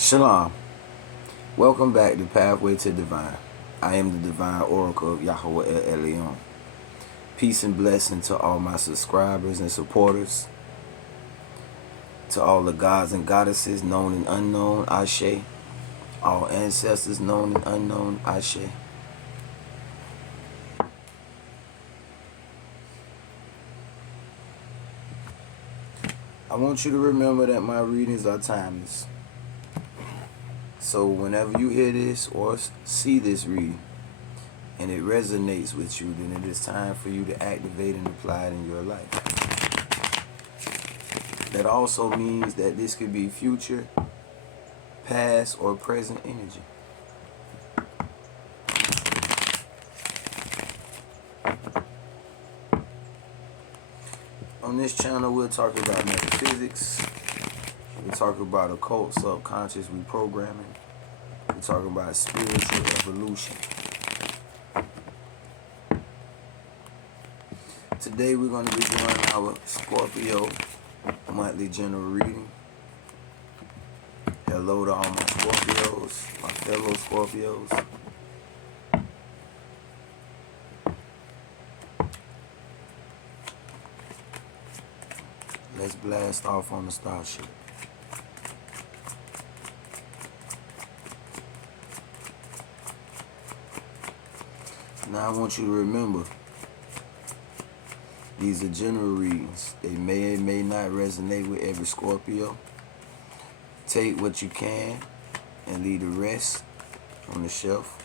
Shalom. Welcome back to Pathway to Divine. I am the Divine Oracle of YHWH EL ELYON. Peace and blessing to all my subscribers and supporters. To all the gods and goddesses known and unknown, Ashe. All ancestors known and unknown, Ashe. I want you to remember that my readings are timeless. So whenever you hear this or see this reading and it resonates with you, then it is time for you to activate and apply it in your life. That also means that this could be future, past, or present energy. On this channel, we'll talk about metaphysics. We talk about occult, subconscious reprogramming. We talk about spiritual evolution. Today we're going to be doing our Scorpio monthly general reading. Hello to all my Scorpios, my fellow Scorpios. Let's blast off on the starship. Now I want you to remember, these are general readings. They may or may not resonate with every Scorpio. Take what you can and leave the rest on the shelf.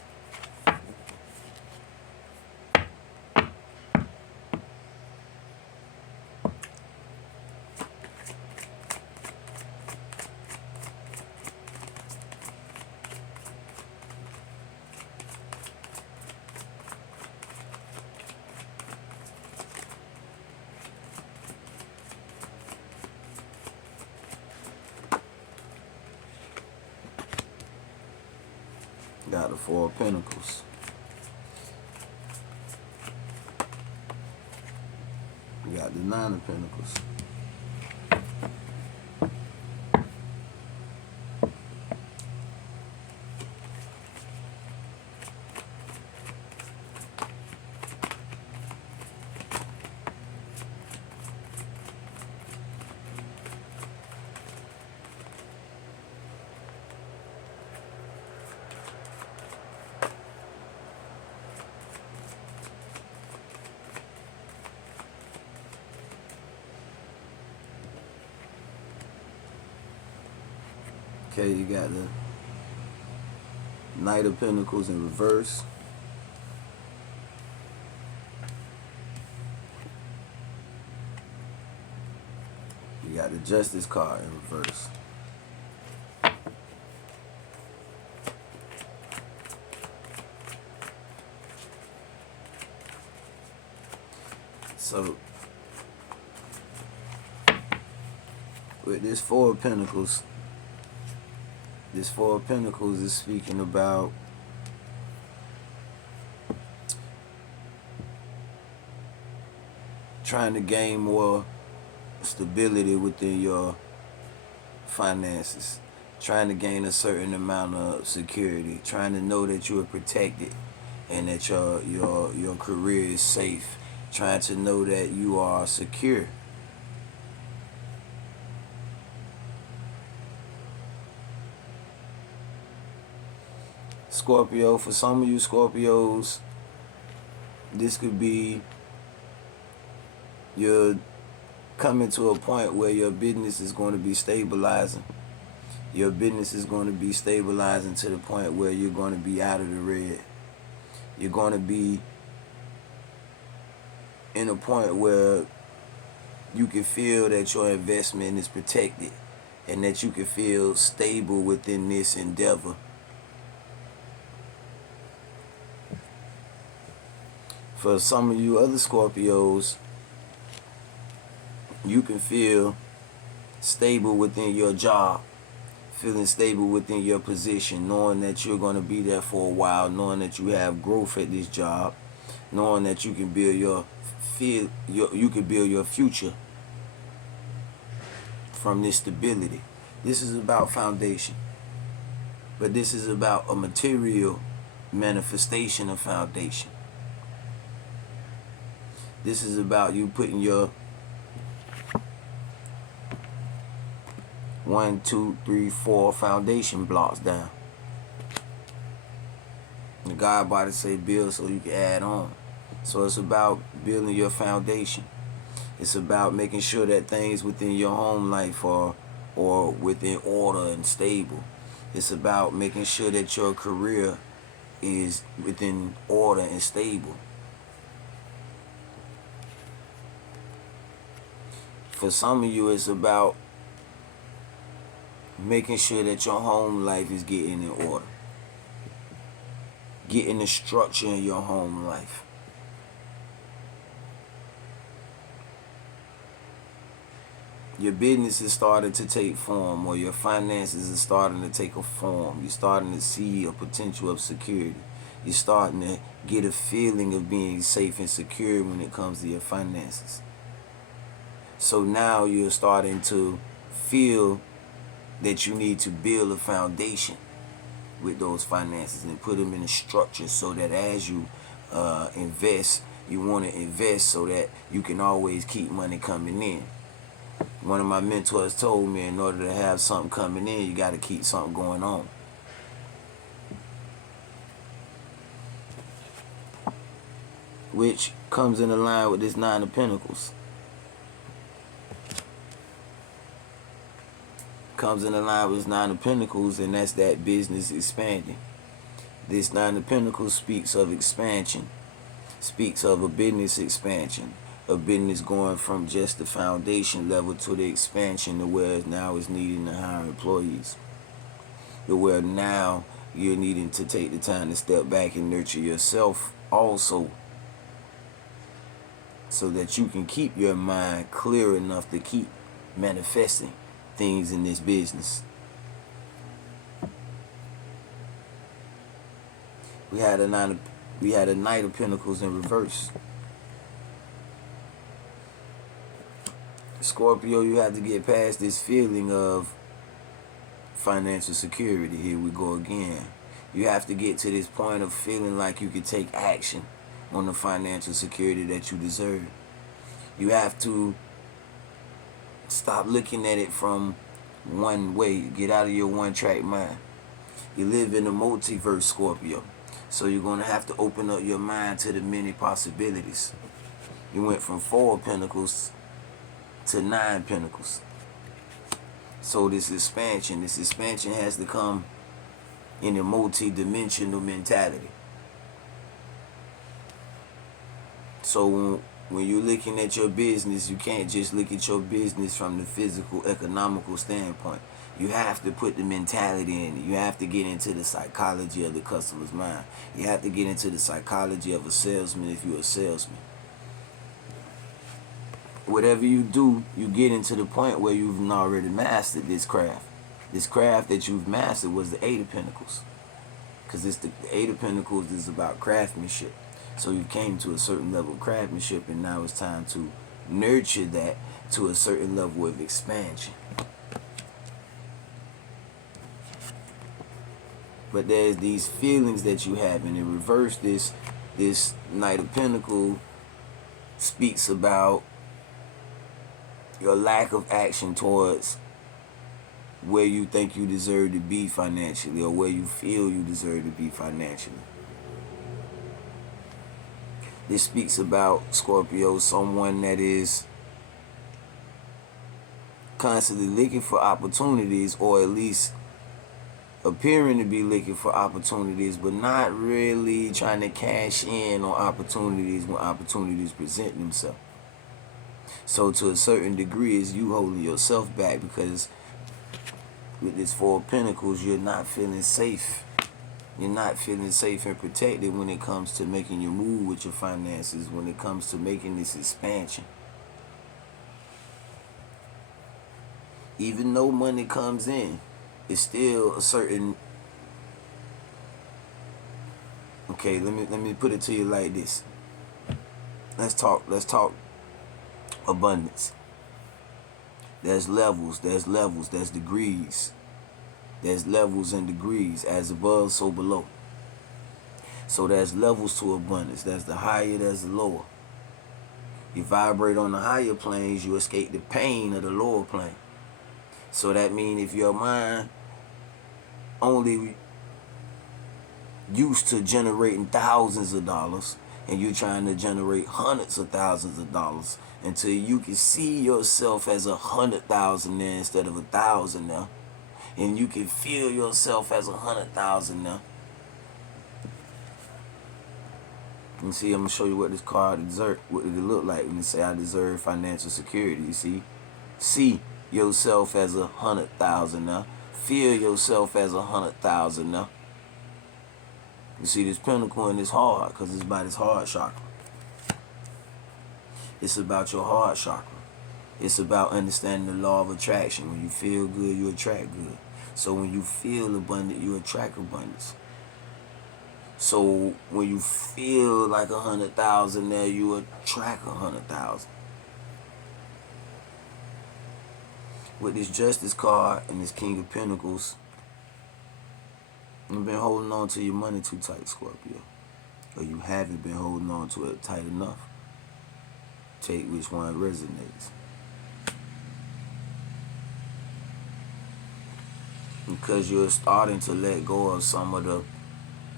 Got the Four of Pentacles. We got the Nine of Pentacles. Okay, you got the Knight of Pentacles in reverse. You got the Justice card in reverse. So, with this Four of Pentacles, this Four of Pentacles is speaking about trying to gain more stability within your finances, trying to gain a certain amount of security, trying to know that you are protected and that your career is safe, trying to know that you are secure. Scorpio, for some of you Scorpios, this could be you're coming to a point where your business is going to be stabilizing. Your business is going to be stabilizing to the point where you're going to be out of the red. You're going to be in a point where you can feel that your investment is protected and that you can feel stable within this endeavor. For some of you other Scorpios, you can feel stable within your job, feeling stable within your position, knowing that you're going to be there for a while, knowing that you have growth at this job, knowing that you can build your future from this stability. This is about foundation. But this is about a material manifestation of foundation. This is about you putting your 1, 2, 3, 4 foundation blocks down. The God about to say build so you can add on. So it's about building your foundation. It's about making sure that things within your home life are within order and stable. It's about making sure that your career is within order and stable. For some of you, it's about making sure that your home life is getting in order. Getting the structure in your home life. Your business is starting to take form, or your finances are starting to take a form. You're starting to see a potential of security. You're starting to get a feeling of being safe and secure when it comes to your finances. So now you're starting to feel that you need to build a foundation with those finances and put them in a structure so that as you invest, you want to invest so that you can always keep money coming in. One of my mentors told me in order to have something coming in, you got to keep something going on. Which comes in line with this 9 of Pentacles. Comes in line with this 9 of Pentacles, and that's that business expanding. This 9 of Pentacles speaks of expansion. Speaks of a business expansion. A business going from just the foundation level to the expansion to where now it's needing to hire employees. To where now you're needing to take the time to step back and nurture yourself also, so that you can keep your mind clear enough to keep manifesting things in this business. We had a Knight of Pentacles in reverse. Scorpio, you have to get past this feeling of financial security. Here we go again. You have to get to this point of feeling like you can take action on the financial security that you deserve. You have to stop looking at it from one way. Get out of your one-track mind. You live in a multiverse, Scorpio. So you're going to have to open up your mind to the many possibilities. You went from 4 of Pentacles to 9 Pentacles. So this expansion has to come in a multi-dimensional mentality. So when you're looking at your business, you can't just look at your business from the physical, economical standpoint. You have to put the mentality in it. You have to get into the psychology of the customer's mind. You have to get into the psychology of a salesman if you're a salesman. Whatever you do, you get into the point where you've already mastered this craft. This craft that you've mastered was the 8 of Pentacles. Because the 8 of Pentacles is about craftsmanship. So you came to a certain level of craftsmanship, and now it's time to nurture that to a certain level of expansion. But there's these feelings that you have, and in reverse, this Knight of Pentacles speaks about your lack of action towards where you think you deserve to be financially, or where you feel you deserve to be financially. This speaks about, Scorpio, someone that is constantly looking for opportunities, or at least appearing to be looking for opportunities, but not really trying to cash in on opportunities when opportunities present themselves. So to a certain degree, is you holding yourself back, because with this 4 of Pentacles, you're not feeling safe. You're not feeling safe and protected when it comes to making your move with your finances, when it comes to making this expansion. Even though money comes in, it's still a certain... Okay, let me put it to you like this. Let's talk abundance. There's levels, there's degrees There's levels and degrees, as above, so below. So there's levels to abundance. There's the higher, there's the lower. You vibrate on the higher planes, you escape the pain of the lower plane. So that means if your mind only used to generating thousands of dollars, and you're trying to generate hundreds of thousands of dollars until you can see yourself as 100,000 there instead of 1,000 now, and you can feel yourself as 100,000 now. And see, I'm gonna show you what this card deserve, what did it look like when they say I deserve financial security. You see yourself as 100,000 now. Feel yourself as 100,000 now. You see this pentacle in this heart, because it's about this heart chakra. It's about your heart chakra. It's about understanding the law of attraction. When you feel good, you attract good. So when you feel abundant, you attract abundance. So when you feel like 100,000 there, you attract 100,000. With this Justice card and this King of Pentacles, you've been holding on to your money too tight, Scorpio. Or you haven't been holding on to it tight enough. Take which one resonates. Because you're starting to let go of some of the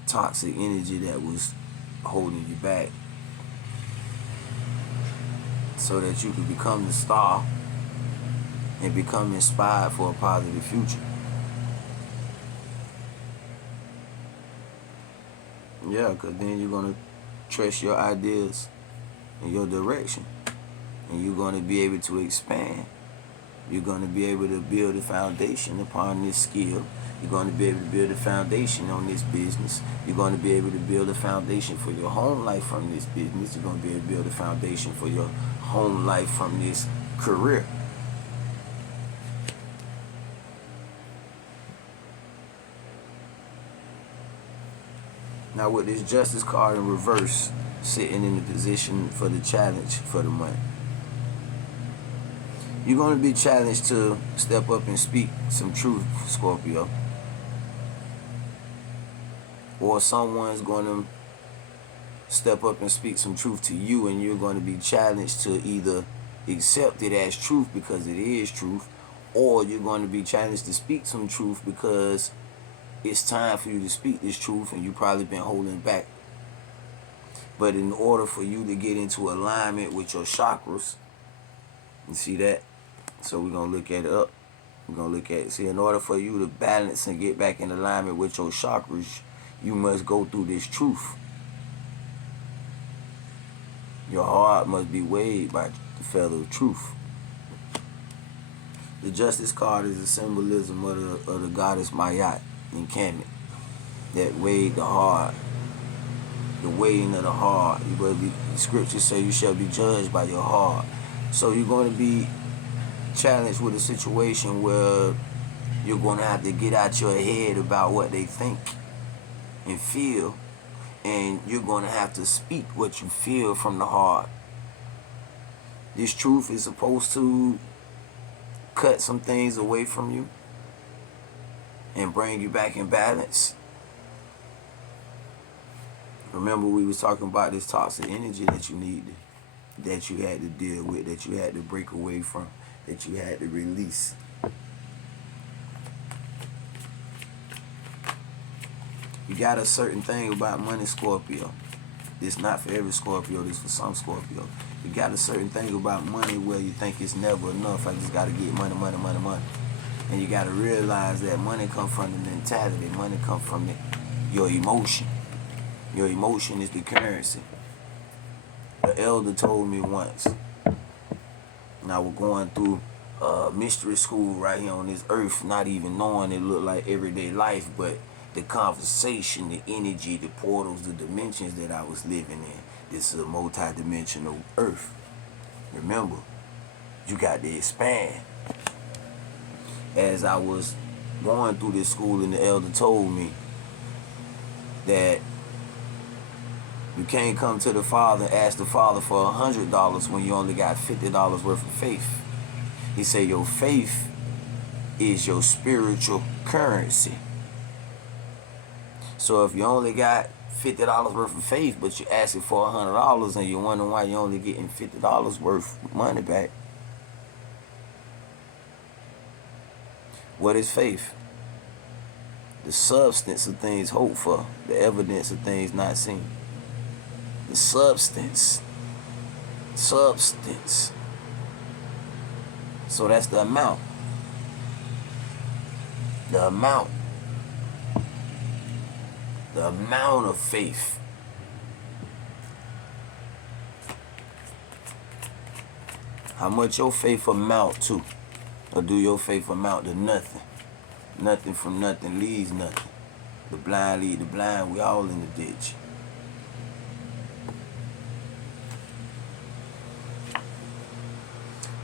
toxic energy that was holding you back, so that you can become the star and become inspired for a positive future. Yeah, because then you're going to trust your ideas and your direction, and you're going to be able to expand. You're going to be able to build a foundation upon this skill. You're going to be able to build a foundation on this business. You're going to be able to build a foundation for your home life from this business. You're going to be able to build a foundation for your home life from this career. Now with this Justice card in reverse, sitting in the position for the challenge for the month, you're going to be challenged to step up and speak some truth, Scorpio. Or someone's going to step up and speak some truth to you, and you're going to be challenged to either accept it as truth because it is truth, or you're going to be challenged to speak some truth because it's time for you to speak this truth and you've probably been holding back. But in order for you to get into alignment with your chakras, you see that? So we're going to look at it up. We're going to look at it. See, in order for you to balance and get back in alignment with your chakras, you must go through this truth. Your heart must be weighed by the feather of truth. The Justice card is a symbolism of the goddess Mayat in Kemet that weighed the heart. The weighing of the heart. The scriptures say you shall be judged by your heart. So you're going to be challenged with a situation where you're going to have to get out your head about what they think and feel, and you're going to have to speak what you feel from the heart. This truth is supposed to cut some things away from you and bring you back in balance. Remember, we was talking about this toxic energy that you needed, that you had to deal with, that you had to break away from, that you had to release. You got a certain thing about money, Scorpio. This not for every Scorpio, this for some Scorpio. You got a certain thing about money where you think it's never enough. I just got to get money, money, money, money. And you got to realize that money comes from the mentality. Money comes from your emotion. Your emotion is the currency. The elder told me once, and I was going through mystery school right here on this earth, not even knowing it looked like everyday life, but the conversation, the energy, the portals, the dimensions that I was living in. This is a multi-dimensional earth. Remember, you got to expand. As I was going through this school, and the elder told me that you can't come to the Father and ask the Father for $100 when you only got $50 worth of faith. He said your faith is your spiritual currency. So if you only got $50 worth of faith, but you're asking for $100 and you're wondering why you're only getting $50 worth of money back, what is faith? The substance of things hoped for, the evidence of things not seen. The substance. So that's the amount. The amount of faith. How much your faith amount to? Or do your faith amount to nothing? Nothing from nothing leaves nothing. The blind lead the blind. We all in the ditch.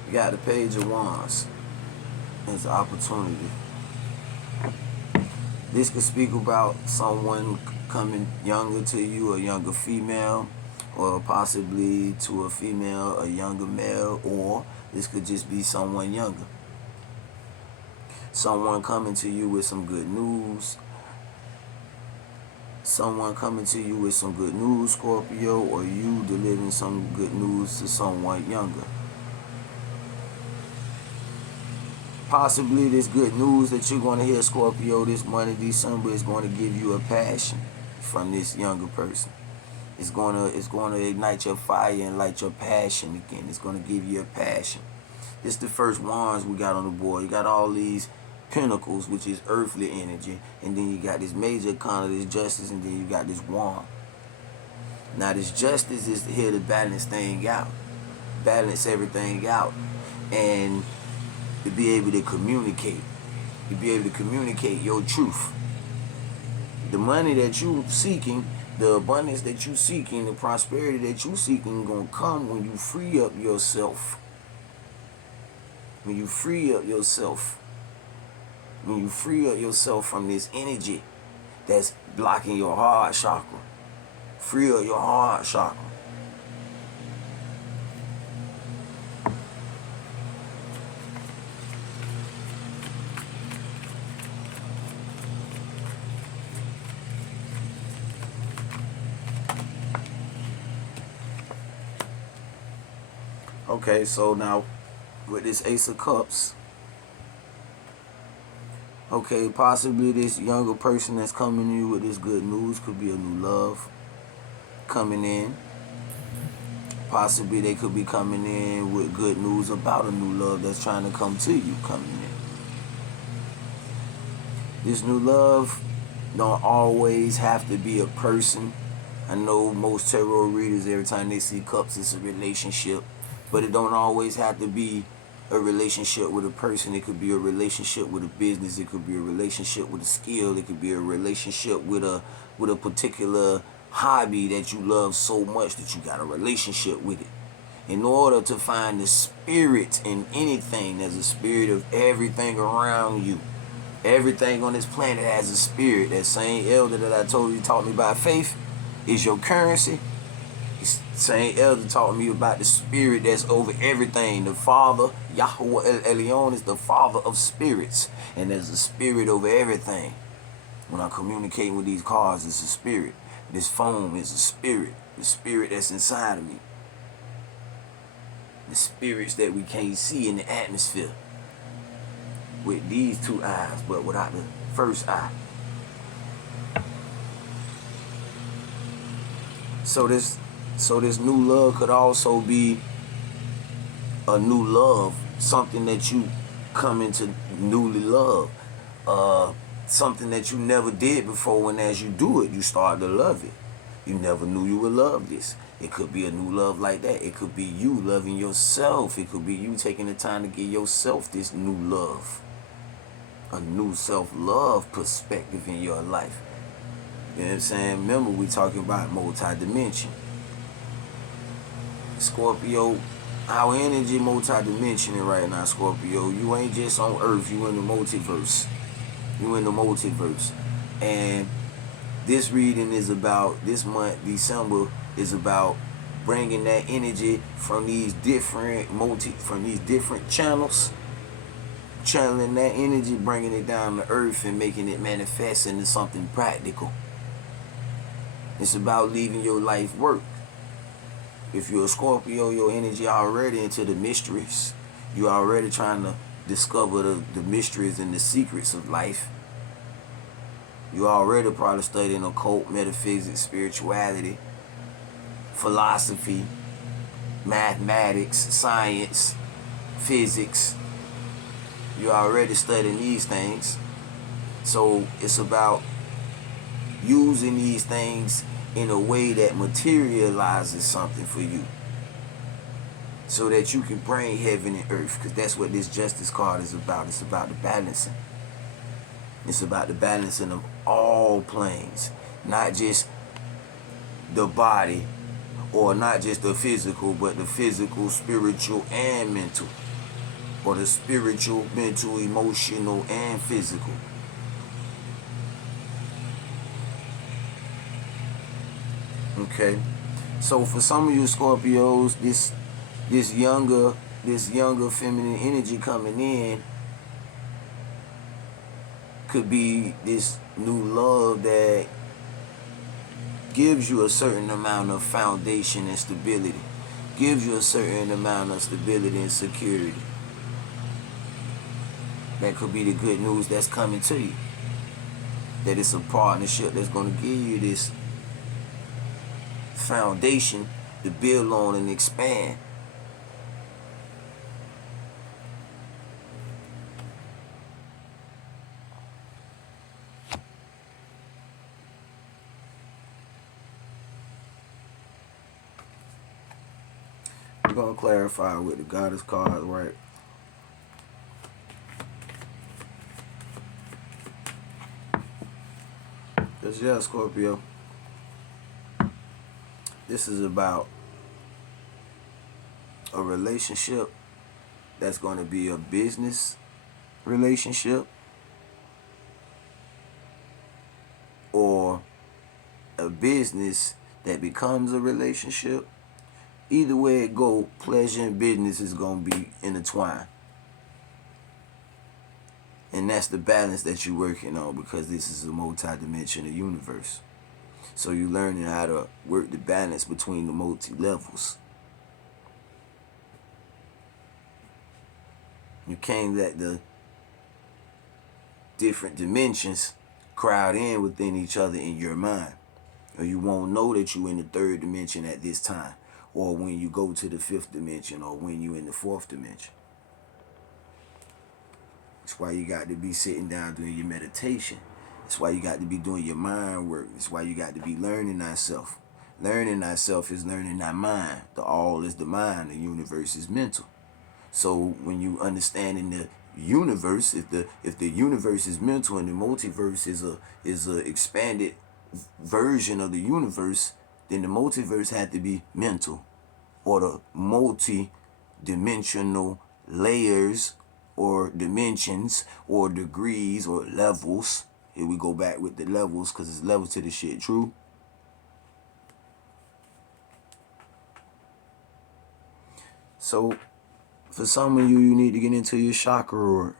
You got the Page of Wands. It's an opportunity. This could speak about someone coming younger to you, a younger female, or possibly to a female, a younger male, or this could just be someone younger. Someone coming to you with some good news. Someone coming to you with some good news, Scorpio, or you delivering some good news to someone younger. Possibly this good news that you're going to hear, Scorpio, this month of December is going to give you a passion from this younger person. It's going to ignite your fire and light your passion again. It's going to give you a passion. This is the first wands we got on the board. You got all these pentacles, which is earthly energy, and then you got this major arcana, this justice, and then you got this wand. Now this justice is here to balance things out, balance everything out, and to be able to communicate, your truth. The money that you seeking, the abundance that you seeking, the prosperity that you seeking, gonna come when you free up yourself. When you free up yourself from this energy that's blocking your heart chakra. Free up your heart chakra. Okay, so now with this Ace of Cups, okay, possibly this younger person that's coming to you with this good news could be a new love coming in. Possibly they could be coming in with good news about a new love that's trying to come to you coming in. This new love don't always have to be a person. I know most tarot readers, every time they see cups, it's a relationship. But it don't always have to be a relationship with a person. It could be a relationship with a business. It could be a relationship with a skill. It could be a relationship with a particular hobby that you love so much that you got a relationship with it. In order to find the spirit in anything, there's a spirit of everything around you. Everything on this planet has a spirit. That same elder that I told you taught me about faith is your currency. Same elder taught me about the spirit that's over everything. The Father, YHWH EL ELYON, is the Father of spirits. And there's a spirit over everything. When I'm communicating with these cards, it's a spirit. This foam is a spirit. The spirit that's inside of me. The spirits that we can't see in the atmosphere. With these two eyes, but without the first eye. So this new love could also be a new love, something that you come into newly love, something that you never did before, and as you do it, you start to love it. You never knew you would love this. It could be a new love like that. It could be you loving yourself. It could be you taking the time to give yourself this new love, a new self-love perspective in your life. You know what I'm saying? Remember, we talking about multi-dimension. Scorpio, our energy multi-dimensional right now, Scorpio. You ain't just on Earth, you in the multiverse. You in the multiverse. And this reading is about, this month, December, is about bringing that energy from these different channels channeling that energy, bringing it down to earth and making it manifest into something practical. It's about leaving your life work. If you're a Scorpio, your energy already into the mysteries. You're already trying to discover the mysteries and the secrets of life. You're already probably studying occult, metaphysics, spirituality, philosophy, mathematics, science, physics. You're already studying these things. So it's about using these things in a way that materializes something for you, so that you can bring heaven and earth, because that's what this justice card is about. It's about the balancing. It's about the balancing of all planes, not just the body, or not just the physical, but the physical, spiritual, and mental, or the spiritual, mental, emotional, and physical. Okay, so for some of you Scorpios, this younger feminine energy coming in could be this new love that gives you a certain amount of foundation and stability, gives you a certain amount of stability and security. That could be the good news that's coming to you. That it's a partnership that's going to give you this foundation to build on and expand. We're going to clarify with the goddess card, right? Because, yeah, Scorpio, this is about a relationship that's going to be a business relationship, or a business that becomes a relationship. Either way it go, pleasure and business is going to be intertwined. And that's the balance that you're working on, because this is a multi-dimensional universe. So you're learning how to work the balance between the multi-levels. You can't let the different dimensions crowd in within each other in your mind, or you won't know that you're in the third dimension at this time, or when you go to the fifth dimension, or when you're in the fourth dimension. That's why you got to be sitting down doing your meditation. That's why you got to be doing your mind work. That's why you got to be learning thyself. Learning thyself is learning thy mind. The all is the mind. The universe is mental. So when you understanding the universe, if the universe is mental and the multiverse is a expanded version of the universe, then the multiverse had to be mental, or the multi-dimensional layers or dimensions or degrees or levels. Here we go back with the levels, because it's levels to the shit, true? So for some of you, you need to get into your chakra work,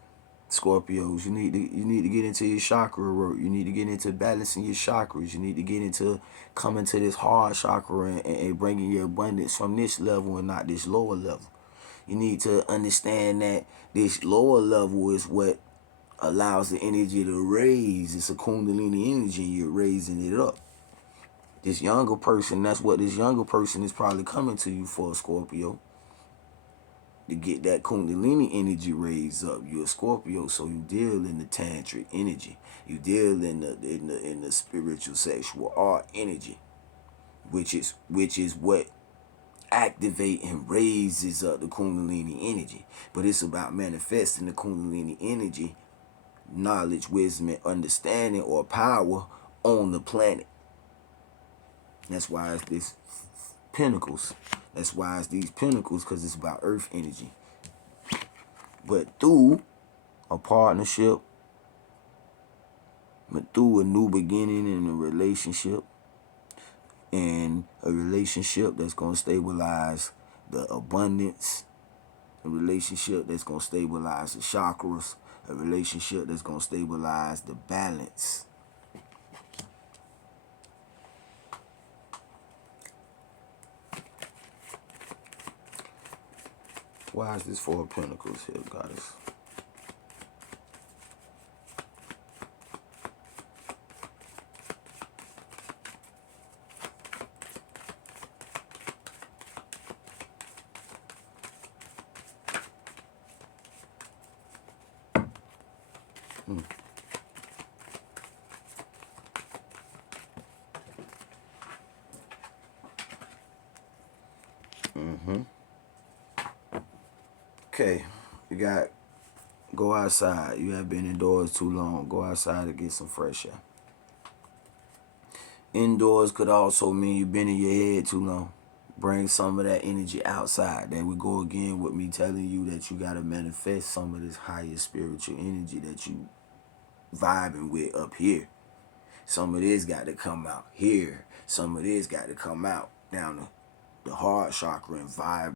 Scorpios. You need to get into your chakra work. You need to get into balancing your chakras. You need to get into coming to this hard chakra and bringing your abundance from this level and not this lower level. You need to understand that this lower level is what allows the energy to raise. It's a kundalini energy, and you're raising it up. This younger person, that's what this younger person is probably coming to you for, Scorpio. To get that kundalini energy raised up. You're a Scorpio, so you deal in the tantric energy. You deal in the spiritual sexual art energy, which is what activate and raises up the kundalini energy. But it's about manifesting the kundalini energy, knowledge, wisdom, and understanding, or power on the planet. That's why it's this pentacles. That's why it's these pentacles, because it's about earth energy. But through a partnership, but through a new beginning in a relationship, and a relationship that's going to stabilize the abundance A relationship that's going to stabilize the chakras. A relationship that's going to stabilize the balance. Why is this Four of Pentacles here, Goddess? Okay, you got go outside. You have been indoors too long. Go outside to get some fresh air. Indoors could also mean you've been in your head too long. Bring some of that energy outside. There we go again with me telling you that you got to manifest some of this higher spiritual energy that you vibing with up here. Some of this got to come out here. Some of this got to come out down the heart chakra and vibe